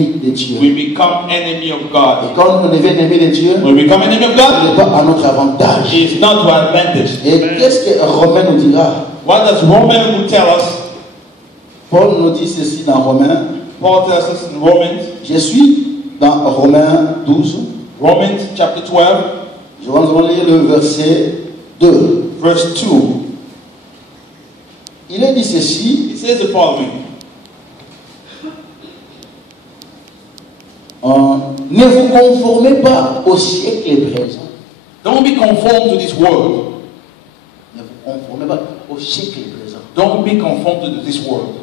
ennemi de Dieu. we become enemy of Et God. quand on devient ennemi de Dieu, When we become enemy of ce God, n'est pas à notre avantage. it's not to our advantage. Et qu'est-ce que Romain nous dira? What does Romans tell us? Paul nous dit ceci dans Romains. Paul tells us in Romans, Je suis dans Romains 12. Romans chapter 12, Je vais nous lire le verset 2. verse 2. Il est dit ceci. It says the following. Ne vous conformez pas au siècle présent. Don't be conformed to this world. Ne vous conformez pas au siècle présent. Don't be conformed to this world.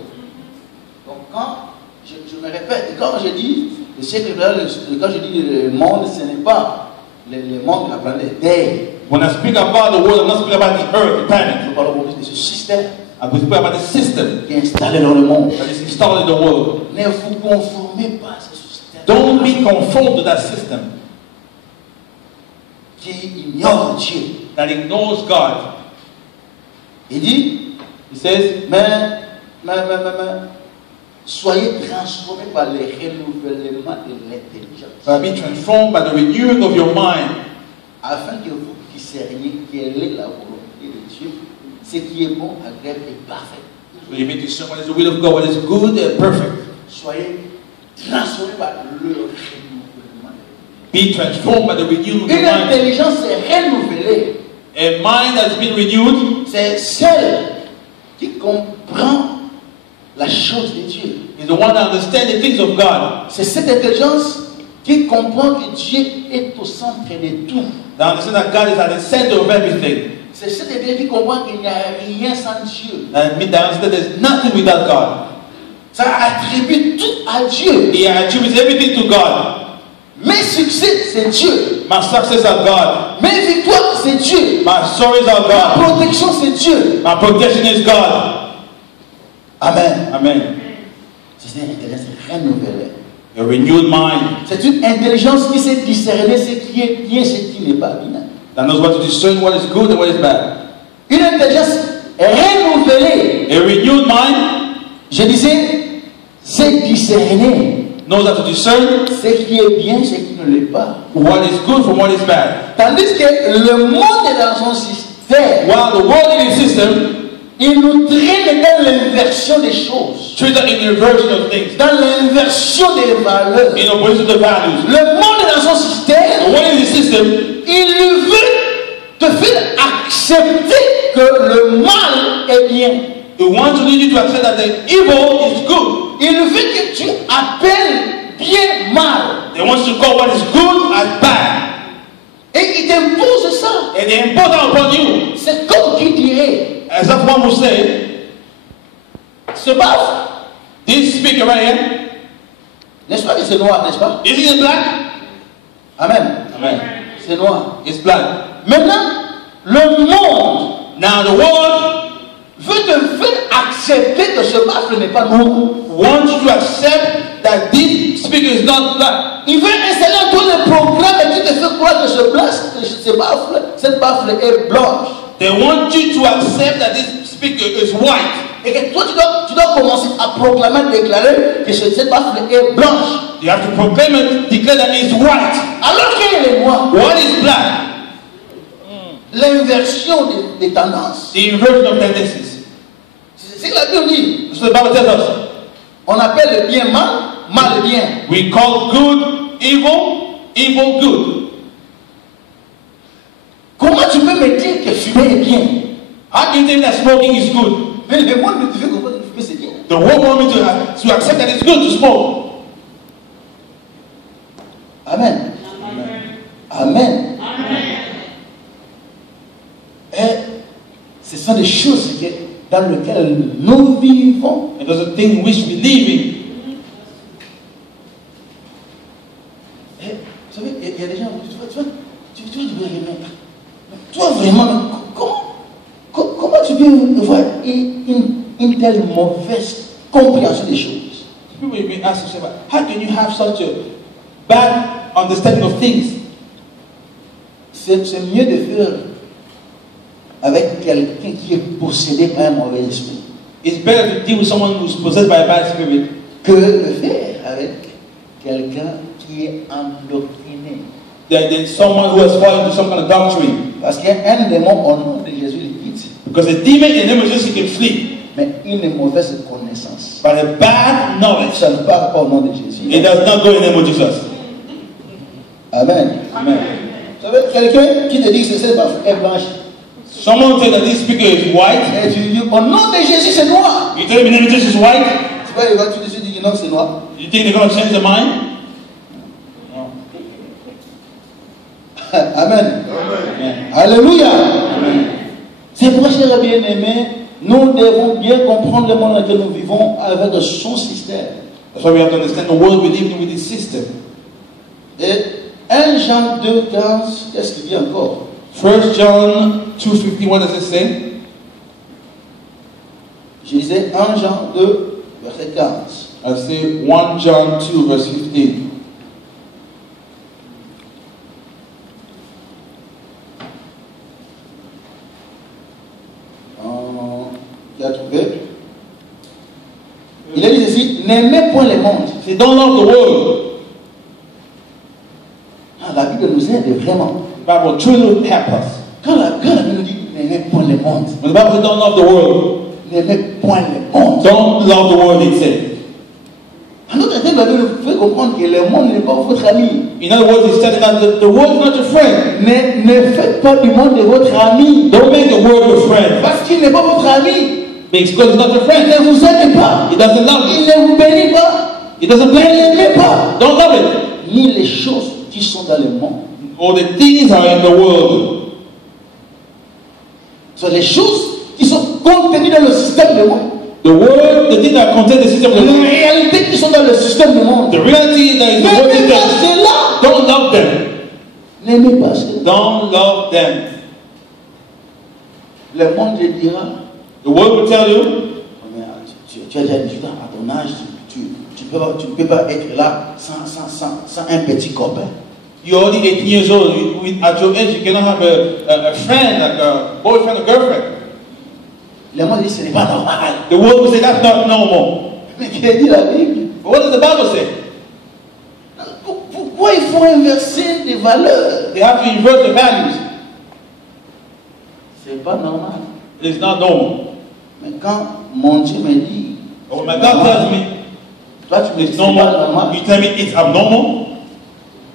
Donc quand je me répète, quand je dis le siècle présent, quand je dis le monde, ce n'est pas le monde de la planète Terre. When I speak about the world, I'm not speaking about the earth, the planet. Je parle beaucoup de ce système I'm speaking about the system qui est installé dans le monde. that is installed in the world. Ne vous conformez pas à ce système Don't be conformed to that system qui ignore Dieu. that ignores God. Il dit, He says, mais, soyez transformés par le renouvellement de l'intelligence. be transformed by the renewing of your mind, Afin que vous discerniez quelle est la volonté de Dieu, ce qui est bon, agréable et parfait. so you may discern what is the will of God, what is good and perfect. Soyez transformés par le renouvellement. Be transformed by the renewing of your Une mind. intelligence renouvelée, A mind that's been renewed c'est celle qui comprend la chose de Dieu. is the one that understands the things of God. C'est cette intelligence qui comprend que Dieu est au centre de tout. That understands that God is at the center of everything. C'est cette intelligence qui comprend qu'il n'y a rien sans Dieu. And that understands that there's nothing without God. Ça attribue tout à Dieu. He attributes everything to God. Mes succès, c'est Dieu. My success are God. Mes victoires, c'est Dieu. My stories are Ma God. protection, c'est Dieu. My protection is God. Amen. Amen. C'est une intelligence renouvelée. A renewed mind C'est une intelligence qui sait discerner ce qui est bien et ce qui n'est pas bien. that knows what to discern what is good and what is bad. Une intelligence renouvelée, A renewed mind je disais, c'est discerner knows how to discern ce qui est bien et ce qui ne l'est pas. what is good from what is bad. Tandis que le monde est dans son système. While the world in its system Il nous traîne dans l'inversion des choses, treats it in inversion of things, dans l'inversion des valeurs. in opposition to the values. Le monde est dans son système. The world in its system, Il veut te faire accepter que le mal est bien. it wants to lead you to accept that the evil is good. Il veut que tu appelles bien mal. They want you to call what is good as bad. Et il t'impose ça. And they impose that upon you. C'est comme qui dirait, As if one would say, ce baf, this speaker right here, n'est-ce pas que c'est noir, n'est-ce pas? is it black? Amen. Amen. C'est noir. It's black. Maintenant, le monde Now the world veut te faire accepter que ce baf n'est pas noir. wants you to accept that this speaker is not black. Il veut installer en toi le programme et tu te fais croire que cette baffle est blanche. They want you to accept that this speaker is white. Et que toi, tu dois commencer à proclamer, déclarer que cette baffle est blanche. You have to proclaim it, declare that it's white. Alors qu'elle est noire. What is black? L'inversion des tendances. The inversion of tendencies. C'est ce que la Bible dit. So the Bible tells us, On appelle le bien mal, mal bien. we call good evil, evil good. Comment tu peux me dire que fumer est bien? How do you think that smoking is good? Mais le monde me fait comprendre que fumer c'est bien. The world wants me to accept that it's good to smoke. Amen. Amen. Et ce sont des choses dans lesquelles nous vivons. And those are things which we live in. Et, vous savez, il y a des gens qui disent, tu veux toi vraiment, comment tu peux avoir une telle mauvaise compréhension des choses? People may ask themselves, how can you have such a bad understanding of things? C'est mieux de faire avec quelqu'un qui est possédé par un mauvais esprit It's better to deal with someone who's possessed by a bad spirit que de faire avec quelqu'un qui est endoctriné. There's someone who has fallen into some kind of doctrine. Parce qu'il y a un démon au nom de Jésus, il quitte. Because a demon in the name of Jesus can flee. Mais une mauvaise connaissance. But a bad knowledge, Ça ne part pas au nom de Jésus. it does not go in the name of Jesus. Amen. Amen. Vous savez, quelqu'un qui te dit que c'est ma frère blanche. Someone said that this speaker is white. Et tu dis, au nom de Jésus, c'est noir. You tell me the name of Jesus is white. Tu vas aller voir tout de suite, tu dis non, c'est noir. You think they're going to change their mind? Amen. Amen. Alléluia. C'est pour ça, chers bien-aimés, nous devons bien comprendre le monde dans lequel nous vivons avec son système. That's why we have to understand the world we live in with this system. Et 1 Jean 2, 15, qu'est-ce qu'il dit encore? 1 John 2:51, what does it say? Je disais 1 Jean 2, verset 15. I say 1 John 2, verse 15. Qui a trouvé? Il a dit ceci, n'aimez point les mondes. Say, don't love the world. Ah, la Bible nous aide vraiment. The Bible truly helps us. Quand la Bible nous dit, n'aimez point les mondes. When the Bible says don't love the world, N'aimez point les mondes. don't love the world, it says. En d'autres termes, la Bible nous fait comprendre que le monde n'est pas votre ami. In other words, it's telling us that the world is not your friend. Ne faites pas du monde de votre ami. Don't make the world your friend. Parce qu'il n'est pas votre ami. Because it's not your Il friend. ne vous aime pas. It doesn't love Il you. ne vous bénit pas. It doesn't Ne bless you. l'aimez pas. Don't love it. Ni les choses qui sont dans le monde. Or the things are in the world. Ce sont les choses qui sont contenues dans le système du monde. The world, the things that contain the system of the Les world. réalités qui sont dans le système du monde. The reality that is the world N'aimez pas system. cela. Don't love them. N'aimez pas cela. Don't love them. Le monde te dira, The world will tell you, mais tu as déjà 18 ans à ton âge, tu ne peux pas être là sans un petit copain. you're only 18 years old. At your age, you cannot have a friend, like a boyfriend or girlfriend. Le monde dit, ce n'est pas normal. The world will say that's not normal. Mais qui a dit la Bible? But what does the Bible say? Pourquoi il faut inverser des valeurs? They have to invert the values. C'est pas normal. It's not normal. Mais quand mon Dieu me dit, But when my God tells me toi tu me dis, it's c'est pas normal, normal, you tell me it's abnormal.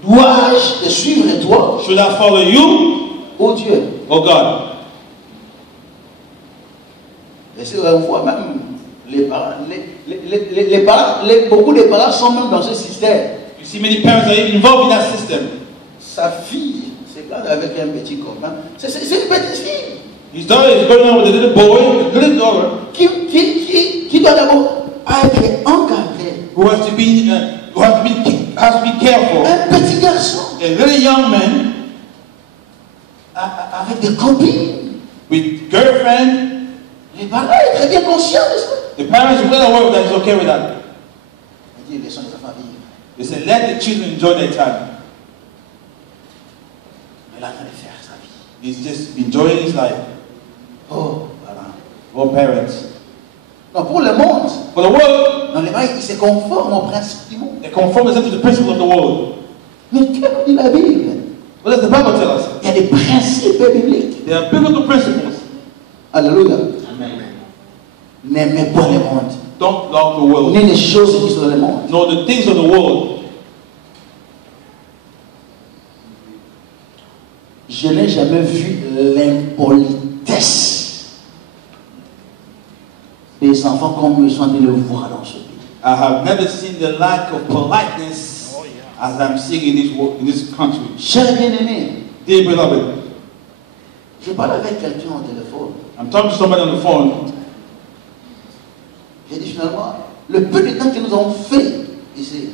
dois-je te suivre toi, Should I follow you ô Dieu? or God? Et c'est on voit même les parents, beaucoup de parents sont même dans ce système. You see, many parents are even involved in that system. Sa fille se garde avec un petit copain. C'est une petite fille His daughter is going on with a little boy, a little daughter, qui doit d'abord être encadrée. who has to be careful. Un petit garçon A little young man avec des copines. with girlfriend. Les parents sont très bien conscients de ça. The parents are well aware that he's okay with that. Il dit, laissons les enfants vivre. They say, let the children enjoy their time. Mais il est en train de faire sa vie. He's just enjoying his life. Oh, voilà. Well, parents. Non, pour le monde, For the world, dans les mains, ils se conforment au principe du monde. they conform themselves to the principles of the world. Mais que nous dit la Bible? What does the Bible tell us? Il y a des principes bibliques. There are biblical principles. Alléluia. Amen. N'aimez pas le monde. Don't love the world. Ni les choses qui sont dans le monde. Nor the things of the world. Je n'ai jamais vu l'impolitesse des enfants comme ils sont allés le voir dans ce pays. I have never seen the lack of politeness as I'm seeing in this country. Chers bien-aimés, Dear beloved, je parle avec quelqu'un au téléphone. I'm talking to somebody on the phone. J'ai dit finalement, le peu de temps que nous avons fait ici.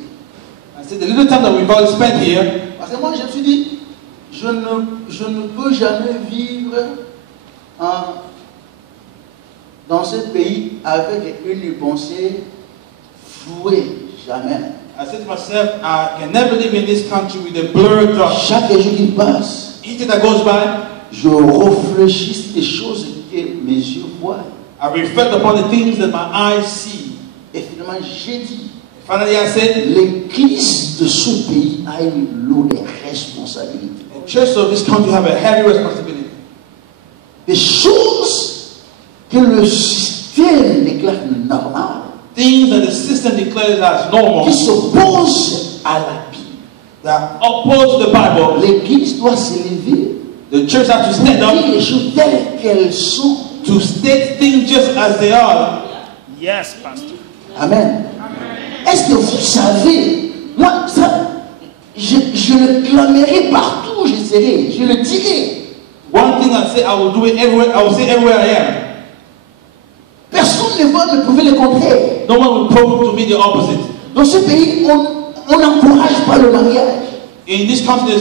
I said, the little time that we've all spent here, Parce que moi, je me suis dit, je ne peux jamais vivre dans ce pays avec une pensée flouée. Jamais. I said to myself, I can never live in this country with a blurred thought. Chaque jour qui passe, Each day that goes by, je réfléchis sur les choses que mes yeux voient. I reflect upon the things that my eyes see. Et finalement, j'ai dit, Finally, I said, l'église de ce pays a une lourde responsabilité. the church of this country have a heavy responsibility. Des choses que le système déclare normales, Things that the system declares as normal, qui s'opposent à la Bible. that oppose the Bible, L'église doit s'élever the church has to pour stand dire up les choses telles qu'elles sont. to state things just as they are. Yes, Pastor. Amen. Est-ce que vous savez, moi, ça, je le clamerai partout où je serai, je le dirai. One thing I say, I will do it everywhere. I will say everywhere I am. Personne ne va me prouver le contraire. No one will prove to me the opposite. Dans ce pays, on n'encourage pas le mariage. In this country,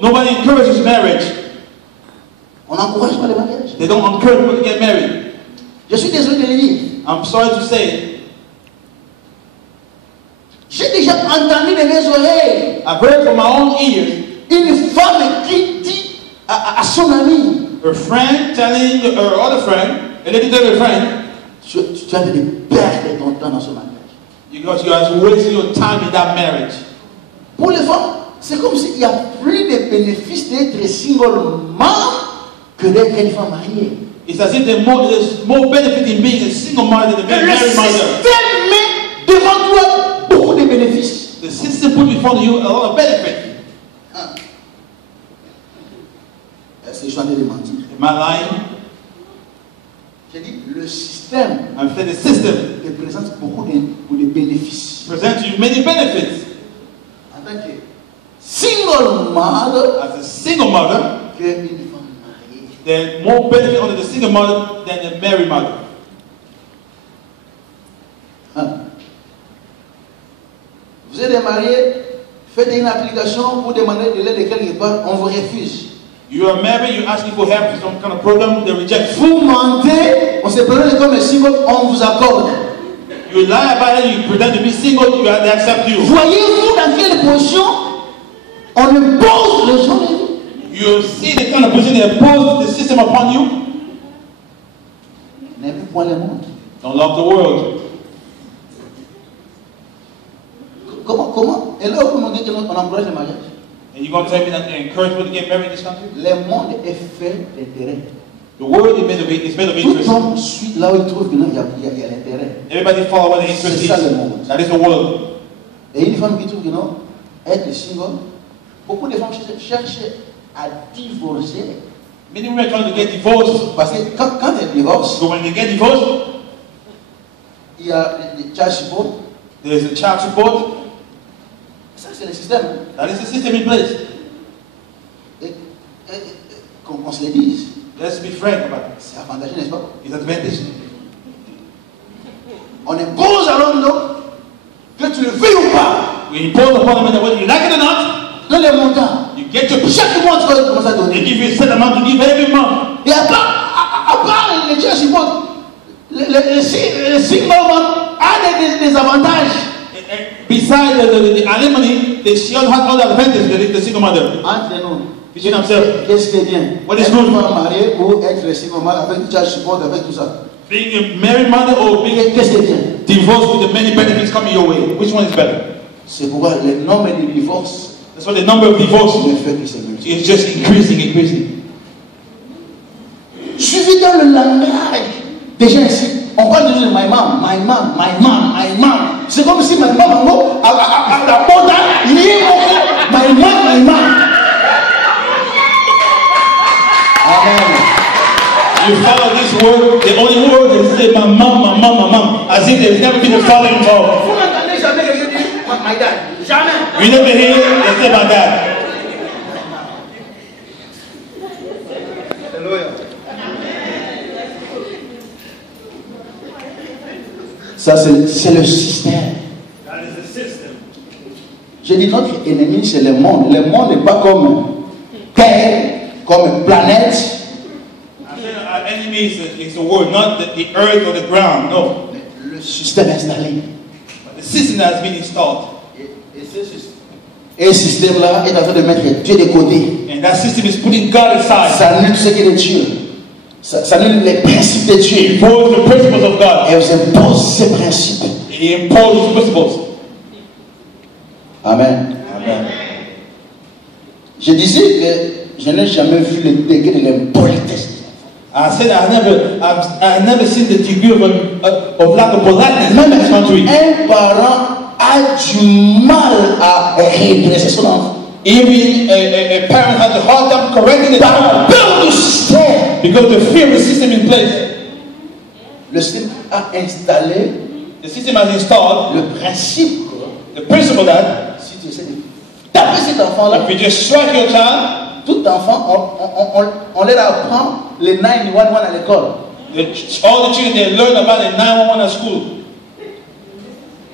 nobody encourages marriage. On n'encourage pas le mariage. They don't encourage people to get married. Je suis désolé de le dire. I'm sorry to say, J'ai déjà entendu de mes oreilles I've heard from my own ears une femme qui dit à son ami, her friend telling her other friend, a lady telling her friend, tu as de perdre ton temps dans ce mariage. because you are wasting your time in that marriage. Pour les femmes, c'est comme s'il n'y a plus de bénéfices d'être single mom que d'être une femme mariée. It's as if there's more benefit in being a single mother than being a Le married mother. système met devant toi beaucoup de bénéfices. The system put before you a lot of benefit. Est-ce que je suis en train de mentir? Am I lying? J'ai dit, le système I'm saying the system te présente beaucoup de bénéfices. presents you many benefits En tant que single mother as a single mother. qu'une femme mariée. There's more benefit under the single mother than the married mother. Vous êtes marié, faites une application pour demander de l'aide de quelque part, on vous refuse. You are married, you're asking for help for some kind of program, they reject you. Vous mentez, on se présente comme un single, on vous accorde. You lie about it, you pretend to be single, they accept you. Voyez-vous dans quelle position on impose les gens de vous? You see the kind of person that imposes the system upon you. N'aimez point le monde. Don't love the world. Comment? Et là, vous nous dites qu'on encourage le mariage. And you're going to tell me that you encourage people to get married in this country? Le monde est fait d'intérêt. The world is made of Tout interest. le monde suit là où il trouve qu'il y a l'intérêt. Everybody follow what the interest C'est ça le is. monde. That is the world. Et une femme qui trouve que non, être single, beaucoup de femmes cherchent à divorcer. Many women are trying to get divorced. Parce que quand elles divorcent, So when they get divorced, il y a des child support. there's a child support. Ça, c'est le système. That is the system in place. Qu'on se le dise, Let's be frank about it. c'est avantageux, n'est-ce pas? It's advantage. On impose à l'homme, donc, que tu le veuilles ou pas, We impose upon them that whether you like it or not, dans les montants. you get your Chaque mois, tu vas commencer à They donner. give you a set amount to give every month. Et à part les child support, le single mom a des avantages. Besides the alimony, they she also has other advantages, the single mother. Entre nous, Between themselves. qu'est-ce qui est bien? What is Être good? femme mariée ou être single mom avec child support, avec tout ça. Being a married mother or being Qu'est-ce qui est bien? divorced with the many benefits coming your way. Which one is better? C'est pourquoi le nombre de divorces That's why the number of divorces ne fait que se multiplier. is just increasing. Suivi dans le langage des gens ici. On parle toujours de my mom, my mom, my mom, my mom. C'est comme si my mom, à la porte, il y a my mom, my mom. Amen. You follow this word, the only word is say my mom, as if there's never been a father involved. Vous n'entendez jamais quelqu'un dire my dad. Jamais. You never hear they say my dad. Alléluia. Ça, c'est le système. That is the system. Je dis notre ennemi, c'est le monde. Le monde n'est pas comme terre, comme planète. I said our enemy is the word, not the earth or the ground. No. Le système installé. But the system that has been installed. Et ce système-là est en train de mettre Dieu de côté. And that system is putting God aside. Ça annule tout ce qui est de Dieu. Ça annule les principes de Dieu. He imposes the principles of God. Et vous impose ces principes. He imposes principles. Amen. Amen. Je disais que je n'ai jamais vu le degré de l'impolitesse. I said I never seen the degree of lack of politeness in this country. Un parent a du mal à redresser son enfant. Even a parent has a hard time correcting it Par peur du système. because the fear of the system in place. Le système a installé The system has installed le principe que the principle that si tu essaies de taper cet enfant-là, if you just strike your child, tout enfant, on leur apprend les 911 à l'école. all the children they learn about the 911 at school.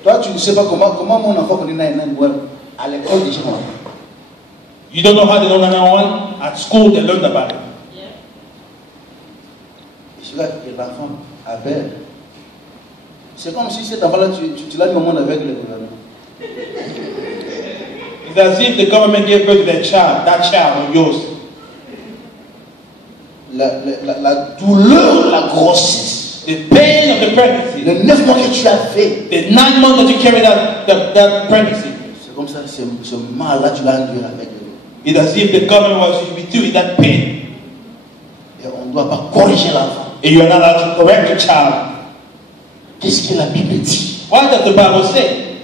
Toi, tu ne sais pas comment mon enfant connaît 911 à l'école déjà. You don't know how they know 911 at school. They learned about it. Et celui-là que l'enfant appelle. C'est comme si cet enfant-là, tu l'as mis au monde avec le gouvernement. It's as if the government gave birth to that child or yours. La douleur, la grossesse, The pain of the pregnancy, les 9 mois que tu as fait, the 9 months that you carried that pregnancy. c'est comme ça, ce mal-là, tu l'as enduit avec lui. It's as if the government was with you in that pain. Et on ne doit pas corriger l'enfant. And you are not allowed to correct the child. Qu'est-ce que la Bible dit? What does the Bible say?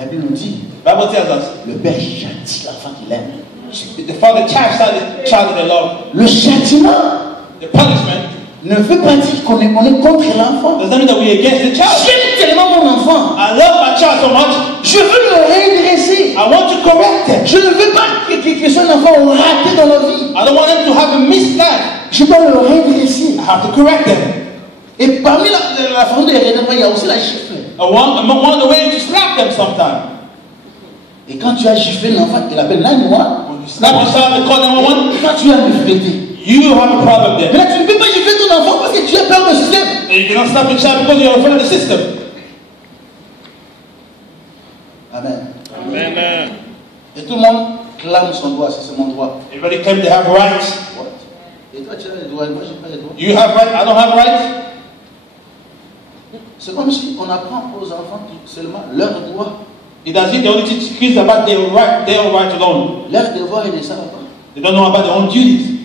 La Bible nous dit, The Bible tells us le père châtie l'enfant qu'il aime. the father chastised the child that they love. Le châtiment The punishment ne veut pas dire qu'on est contre l'enfant. does not mean that we're against the child. J'aime tellement mon enfant. I love my child so much. Je veux le redresser. I want to correct him. Je ne veux pas que son enfant raté dans la vie. I don't want him to have a missed life. Je dois le redresser. I have to correct him. Et parmi la façon de redresser, il y a aussi la gifle. One of the ways to slap them sometimes. Et quand tu as giflé l'enfant, il appelle 911. When you slap your child and call 911, Quand tu as giflé, you have a problem there. mais tu ne peux pas gifler ton enfant parce que tu as peur du système. And you cannot slap your child because you're afraid of the system. Amen. Amen. Et tout le monde clame son droit, c'est mon droit. Everybody claims they have rights. What? Et toi, tu as les droits, moi, je n'ai pas les droits. You have rights. I don't have rights. C'est comme si on apprend aux enfants seulement leurs droits. It does it. They only teach kids about their right alone. Leurs devoirs et des savent pas. They don't know about their own duties.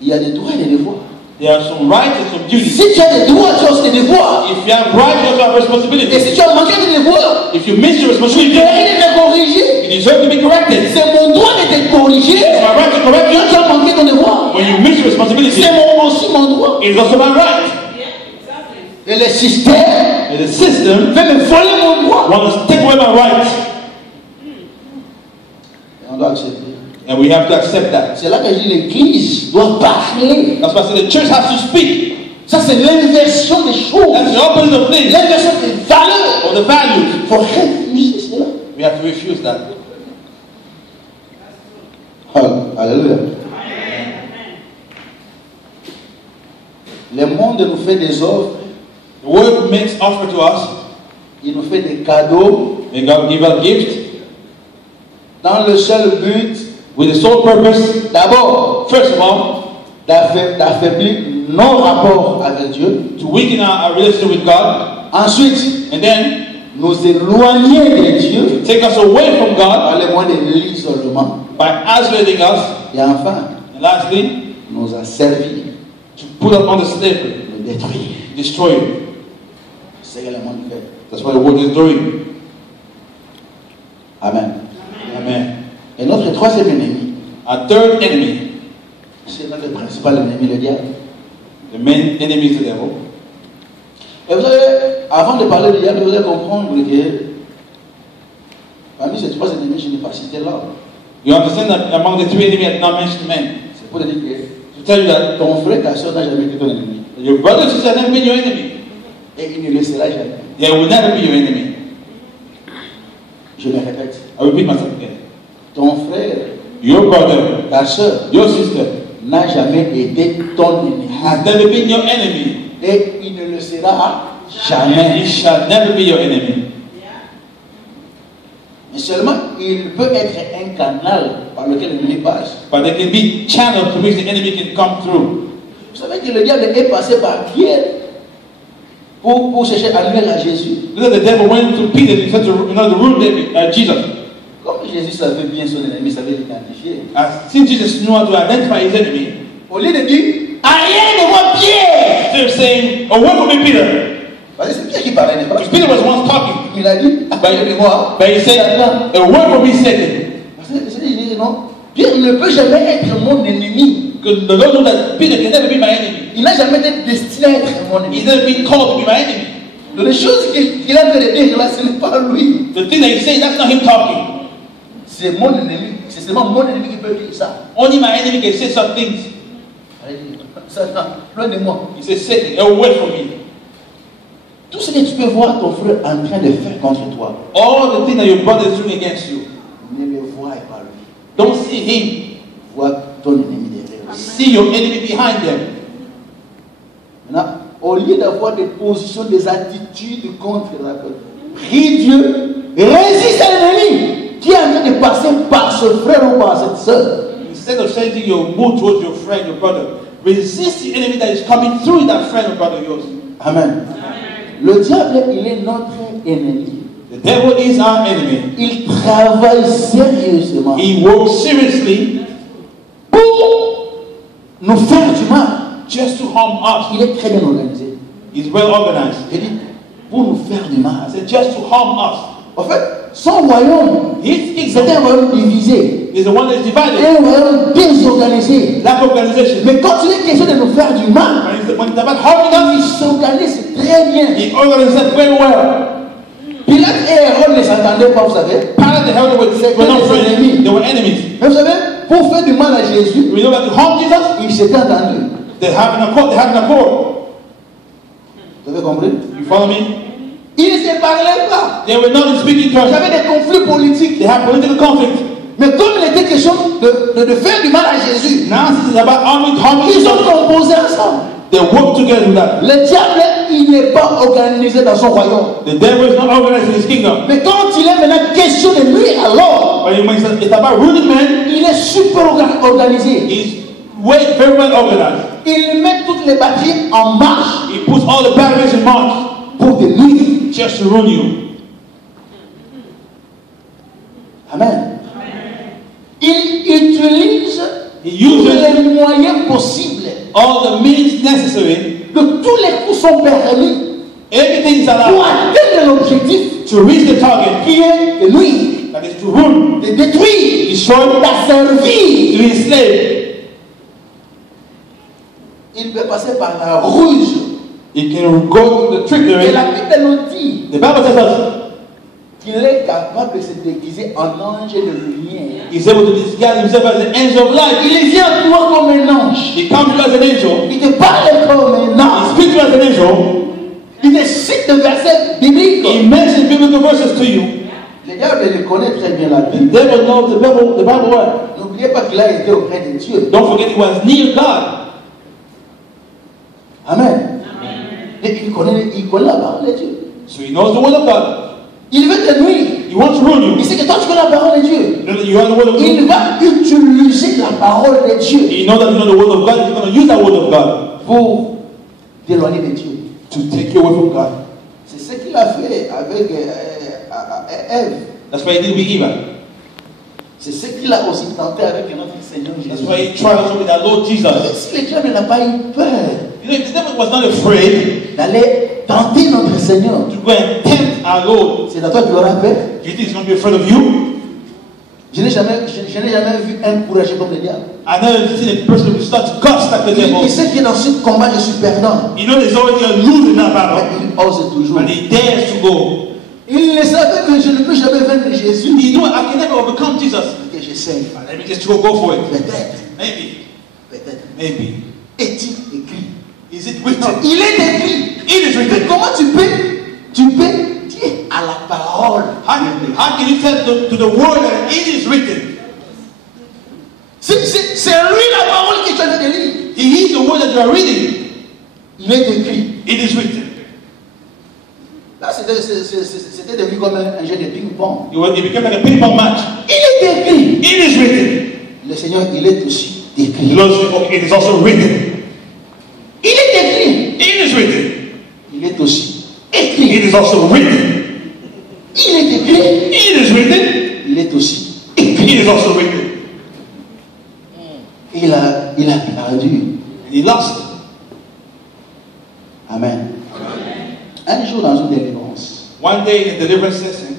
Il y a des droits et des devoirs. There are some rights and some duties. Si tu as des droits, tu as aussi des devoirs. If you have rights, you also have Et responsibilities. si tu as manqué de devoirs, If you miss your tu responsibility, mérites d'être corrigé. you deserve to be corrected. C'est mon droit d'être corrigé. It's my right to correct Quand you. tu as manqué ton devoir, When you miss your responsibility, c'est aussi mon droit. it's also my right. Et le système And the system veut me voler mon droit. wants to take away my rights. Et on doit accepter. And we have to accept that. C'est là que je dis l'église doit parler. That's why I say the church has to speak. Ça, c'est l'inversion des choses. That's the opposite of things. L'inversion des valeurs. Or the values. Il faut refuser cela. We have to refuse that. Alléluia. Le monde nous fait des offres. The world makes offer to us. Il nous fait des cadeaux. May God give us gifts Dans le seul but, with the sole purpose, d'abord, first of all, d'affaiblir nos rapports avec Dieu. to weaken our relationship with God, Ensuite, and then nous éloigner de Dieu take us away from God par le moyen de l'isolement. by isolating us, Et enfin, and lastly, nous asservir, to put us under slavery, nous détruire. destroy you. C'est ce que le monde fait. That's what the world is doing. Amen. Amen. Et notre troisième ennemi, Our third enemy, c'est notre principal ennemi, le diable. the main enemy is the devil. Et vous savez, avant de parler du diable, vous allez comprendre que parmi ces trois ennemis, je n'ai pas cité l'homme. You understand that among the three enemies, I did not mention men. C'est pour te dire que To tell you that ton frère, ta soeur n'a jamais été ton ennemi. your brother and sister have never been your enemy. Et il ne le sera jamais. They will never be your enemy. Je me répète. I repeat myself again. Ton frère, Your brother, ta soeur your sister n'a jamais été ton ennemi. has never been your enemy. Et il ne le sera And jamais. he shall never be your enemy. Mais seulement, il peut être un canal par lequel l'ennemi passe. But there can be channels through which the enemy can come through. Vous savez que le diable est passé par Pierre pour chercher à nuire à Jésus. Look at the devil went to Peter and said to Jesus. Comme Jésus savait bien son ennemi, il savait l'identifier. Since Jesus knew how to identify his enemy, Au lieu de dire, rien de moi, Pierre. instead of saying, "Oh, what will be Peter?" Parce que c'est Pierre qui parlait, n'est-ce pas? Because Peter was once talking, Il a dit, rien de moi. but he said, "A word will be said." Parce que il dit, non, Pierre ne peut jamais être mon ennemi. Because the Lord knows that Peter can never be my enemy. Il n'a jamais été destiné à être mon ennemi. He's never been called to be my enemy. Donc les choses qu'il a fait de dire là, ce n'est pas lui. The thing that he's saying, that's not him talking. C'est mon ennemi. C'est seulement mon ennemi qui peut dire ça. Only my enemy can say some things. Satan, loin de moi. He says, Satan, away from me. Tout ce que tu peux voir ton frère en train de faire contre toi, All the things that your brother is doing against you, ne le vois pas lui. don't see him. Vois ton ennemi derrière. See your enemy behind them. Maintenant, au lieu d'avoir des positions, des attitudes contre la personne, prie Dieu, résiste à l'ennemi qui est en train de passer par ce frère ou par cette soeur. Instead of changing your mood towards your friend, your brother, resist the enemy that is coming through that friend or brother of yours. Amen. Le diable, il est notre ennemi. The devil is our enemy. Il travaille sérieusement He works seriously pour nous faire du mal. just to harm us. Il est très bien organisé. He's well organized. Il dit, pour nous faire du mal. I said just to harm us. En fait, son royaume, His c'est un kingdom royaume divisé, is the one that is divided. un royaume désorganisé. Lack of organization. Mais quand il est question de nous faire du mal, When it's about harming us, il s'organise très bien. he organizes it very well. Pilate et Hérode ne s'entendaient pas, vous savez. Pilate and Herod were not friends. They were enemies. Mais vous savez, pour faire du mal à Jésus, We know that to harm Jesus, ils s'étaient entendus. they have an accord. They have an accord. Vous avez compris? You follow me? Ils ne se parlaient pas. They were not in speaking Ils terms. avaient des conflits politiques. They had political conflict. Mais comme il était question de faire du mal à Jésus, Now this is about harming ils Jesus. ont composé ensemble. They work together with that. Le diable, il n'est pas organisé dans son royaume. The devil is not organized in his kingdom. Mais quand il est maintenant question de lui, alors, But it's about ruling men. il est super organisé. He's very well organized. Il met toutes les batteries en marche He puts all the batteries in march pour te nuire. just to ruin you. Amen. Il utilise He tous uses les moyens possibles. all the means necessary. Que tous les coups sont permis Everything is pour allowed atteindre l'objectif to reach the target. qui est de nuire, That is to ruin, de détruire, destroy, d'asservir. to enslave. Il peut passer par la ruse. He can go to the Et trickery. la Bible nous dit The Bible tells us qu'il est capable de se déguiser en ange de lumière. he's able to disguise himself as an angel of light. Il vient à toi comme un ange. He comes to you as an angel. Il te parle comme un He ange. speaks to you as an angel. Il te cite des versets bibliques. He mentions biblical verses to you. Le diable il connaît très bien la The Bible. devil knows the Bible well. N'oubliez pas qu'il a été auprès de Dieu. Don't forget he was near God. Amen. Et il connaît la parole de Dieu. So he knows the word of God. Il veut te nuire. He wants to ruin Il you. sait que toi tu connais la parole de Dieu. You know that you have the word of God. Il va utiliser la parole de Dieu You know that you know the word of God. He's going to use that word of God pour t'éloigner de Dieu. to take you away from God. C'est ce qu'il a fait avec Ève. That's why he did with Eve. C'est ce qu'il a aussi tenté avec notre Seigneur That's Jésus. why he tried also with our Lord Jesus. Si le diable n'a pas eu peur You know, if the devil was not afraid d'aller tenter notre Seigneur, to go and tempt our Lord, c'est à toi qui l'auras peur. do you think he's going to be afraid of you? Je n'ai jamais vu un courageux comme le diable. I never seen a person who starts to cuss like the devil. Il sait qu'il est dans ce combat, je suis perdant. You know there's already a loser in that Mais battle. il ose toujours. And he dares to go. Il ne savait que je ne peux jamais vaincre Jésus. You know what? I can never overcome Jesus. Que j'essaye. Let me just go for it. Peut-être. Maybe. Peut-être. Maybe. Est-il écrit? Is it Non, written? il est écrit. It is Mais written. comment tu peux dire à la parole? How can you tell to the word that it is written? C'est lui la parole que tu as de lire. He is the word that you are reading. Il est écrit. It is written. Là, c'était devenu comme un jeu de ping-pong. It became like a ping-pong match. Il est écrit. It is written. Le Seigneur, il est aussi The écrit. Lord said, okay, it is also written. Il est écrit. It is written. Il est aussi écrit. It is is also written. Il est écrit, It is written. il est aussi. It is also written. Il a perdu. And he lost it. Amen. Un jour dans une délivrance, One day in a deliverance session,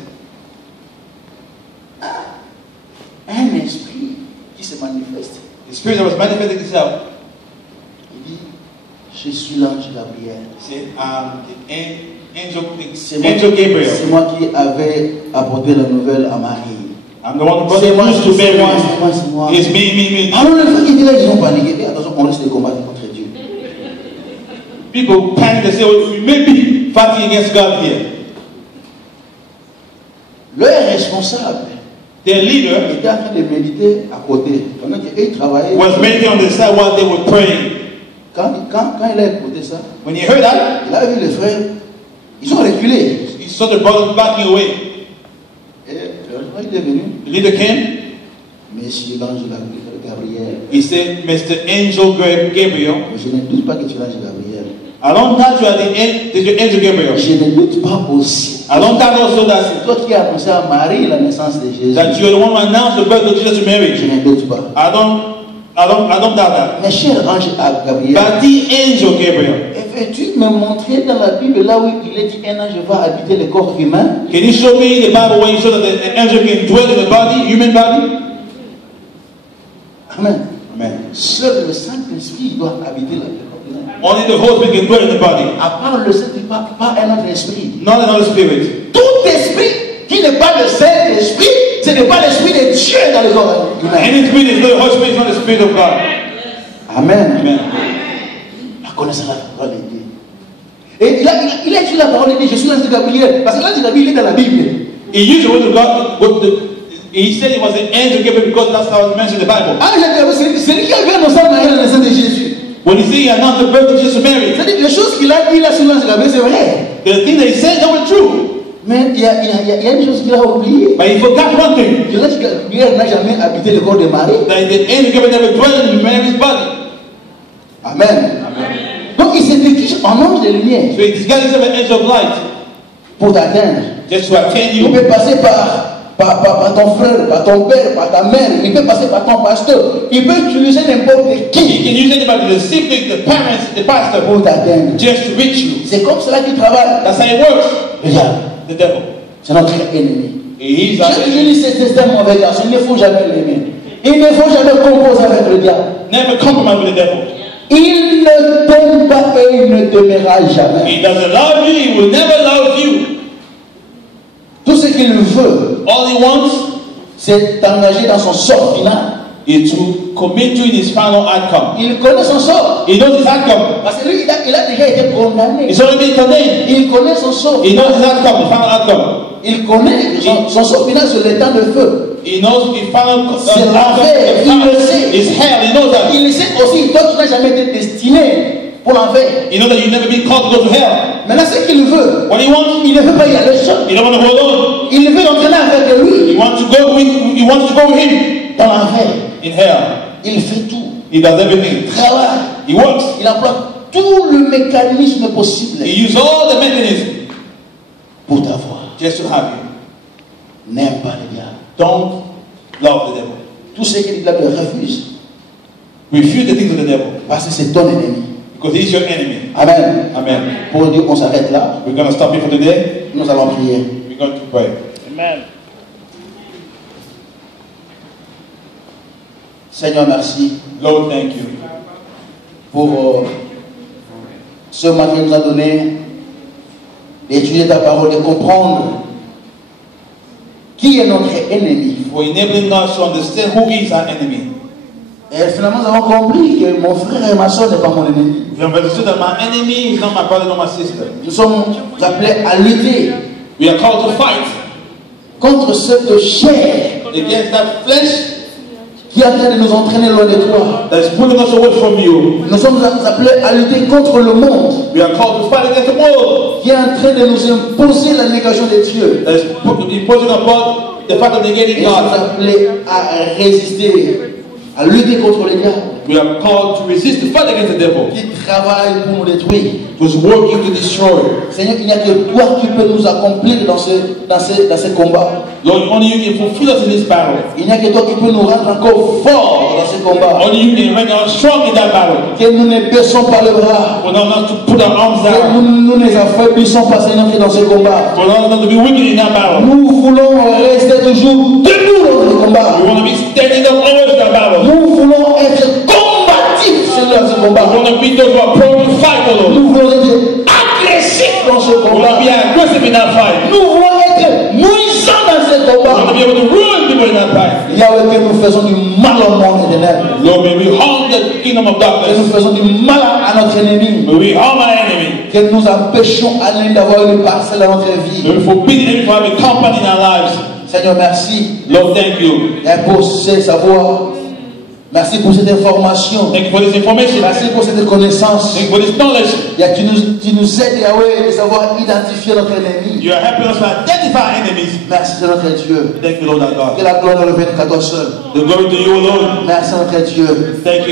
un esprit qui se manifeste. the spirit that was manifesting itself, Il dit, je suis l'ange Gabriel. he said, the angel C'est moi, Gabriel. c'est moi qui avais apporté la nouvelle à Marie. I'm the one who brought C'est the moi, news to c'est moi, Mary. c'est moi, c'est moi. It's me. Alors les gens qui étaient là, ils ont paniqué. Et attention, on risque de combattre contre Dieu. People panic and say, oh, we may be fighting against God here. Leur responsable Their leader était en train de méditer à côté. Pendant qu'ils travaillaient, was meditating on the side while they were praying. quand il a écouté ça, When he heard that, il a vu les frères, ils ont reculé. he saw the brothers backing away. Et le frère, il est venu. The leader came. Monsieur l'ange Gabriel, He said, Mr. Angel Gabriel, je ne doute pas que tu es l'ange Gabriel. I don't doubt you are the angel Gabriel. Je ne doute pas aussi. I don't doubt also C'est toi qui as annoncé à Marie la naissance de Jésus. that you are the one who announced the birth of Jesus to Je Mary. ne doute pas. I don't doubt that. Mais cher ange Gabriel, But the angel Gabriel, veux-tu me montrer dans la Bible là où il est dit un ange va habiter le corps humain? can you show me in the Bible where you show that the angel can dwell in the body, human body? Amen. Amen. Seul le Saint-Esprit doit habiter le corps humain. Only the Holy Spirit can dwell in the body, À part le Saint-Esprit, pas un autre esprit. not another spirit. Tout esprit qui n'est pas le Saint-Esprit, ce n'est pas l'esprit de Dieu dans le corps humain. Any spirit is not the Holy Spirit, is not the Spirit of God. Amen. Amen. La connaissance de la parole de Dieu. Et il a écrit la parole de Dieu. Je suis l'ange de Gabriel. Parce que l'ange de Gabriel est dans la Bible. He used the word of God. He said it was the angel Gabriel because that's how it's mentioned in the Bible. Ange de Gabriel, c'est lui qui avait annoncé à Marie la naissance de Jésus. When he said he announced the birth of Jesus to Mary, C'est-à-dire que les choses qu'il a dit là sur l'ange de Gabriel, c'est vrai. the thing that he said, they were true. Mais il y a une chose qu'il a oubliée. But he forgot one thing. Que l'ange de Gabriel n'a jamais habité le corps de Marie. That the angel Gabriel never dwelled in Mary's body. Amen. Amen. Donc il se déguise en ange de lumière So he disguised himself as an angel of light pour t'atteindre. just to attend Il you. peut passer par ton frère, par ton père, par ta mère. Il peut passer par ton pasteur. Il peut utiliser n'importe He qui can use anybody, the sibling, the parents, the pastor, pour t'atteindre. just to reach you. C'est comme cela qu'il travaille. That's how it works. Regarde, The devil. c'est notre ennemi. He's J'ai our toujours enemy. dit c'est un mauvais garçon. Il ne faut jamais l'aimer. Il ne faut jamais composer avec le diable. Never compromise with the devil. Il ne t'aime pas et il ne t'aimera jamais. He doesn't love you. He will never love you. Tout ce qu'il veut, All he wants c'est t'engager dans son sort final. is to commit you in his final outcome. Il connaît son sort. He knows his outcome. Parce que lui, il a déjà été condamné. He's already been condemned. Il connaît son sort. He knows his outcome, the final outcome. Il connaît son sort final sur le temps de feu. He knows the final C'est l'enfer. Il le sait. is hell. He knows that. Il sait aussi, toi tu n'as jamais été destiné pour l'enfer. He knows that you've never been called to go to hell. Maintenant, ce qu'il veut, What he wants, il ne veut pas y aller seul. he don't want to hold on. Il veut l'entraîner avec lui He wants to go with him dans l'enfer. in hell. Il fait tout. He does everything. Il travaille. He works. Il emploie tout le mécanisme possible He uses all the mechanisms pour t'avoir. just to have you. N'aime pas le diable. Don't love the devil. Tout ce que le diable refuse, Refuse the things of the devil parce que c'est ton ennemi. because he's your enemy. Amen. Amen. Pour dire, on s'arrête là. We're going to stop here for today. Nous allons prier. We're going to pray. Amen. Seigneur, merci Lord, thank you pour ce matin que nous a donné d'étudier ta parole, de comprendre qui est notre ennemi. for enabling us to understand who is our enemy. Et finalement, nous avons compris que mon frère et ma soeur n'est pas mon ennemi. We have understood that my enemy is not my brother nor my sister. Nous sommes appelés à lutter We are called to fight contre cette chair against that flesh qui est en train de nous entraîner loin de toi. that is pulling us away from you. Nous sommes appelés à lutter contre le monde We are called to fight against the world qui est en train de nous imposer la négation de Dieu. that is imposing upon the fact of negating Et nous sommes God. appelés à résister à lutter contre les diables We are called to resist, to fight against the devil, qui travaillent pour nous détruire. who's working to destroy. Seigneur, il n'y a que toi qui peux nous accomplir dans ces combats. Lord, only you can fulfill us in this battle. Il n'y a que toi qui peux nous rendre encore forts dans ces combats. Only you can render us strong in that battle. Que nous ne baissons pas les bras. For not to put our arms Que down. nous ne affaiblissons pas, Seigneur, dans ces combats. For not to be wicked in that battle. Nous voulons rester toujours debout dans ces combats. We want to be standing up always in that battle. Nous voulons être combatifs, Seigneur, dans ces We combats. want to be those who are prone to fight, O Lord. Nous voulons être agressifs dans ce We want combat. to be aggressive in that fight. Nous voulons être nuisants dans ces We want to combats. be able to ruin people in that fight. Yahweh, que nous faisons du mal au monde éternel. Lord, may we harm the kingdom of Que darkness. nous faisons du mal à notre ennemi. May we harm our enemy. Que nous empêchons à l'ennemi d'avoir une parcelle dans notre vie. May we forbid the enemy from having company in our lives. Seigneur, merci. Lord, thank you. Et pour ce savoir. Merci pour cette information. Thank you for this information. Merci pour cette connaissance. Thank you for this knowledge. Et tu nous aides, Yahweh, de savoir identifier notre ennemi. You are helping us to identify our enemies. Merci, notre Dieu. Thank you, Lord our God. Que la gloire revienne à toi seul. The glory to you alone. Merci, notre Dieu. Thank you.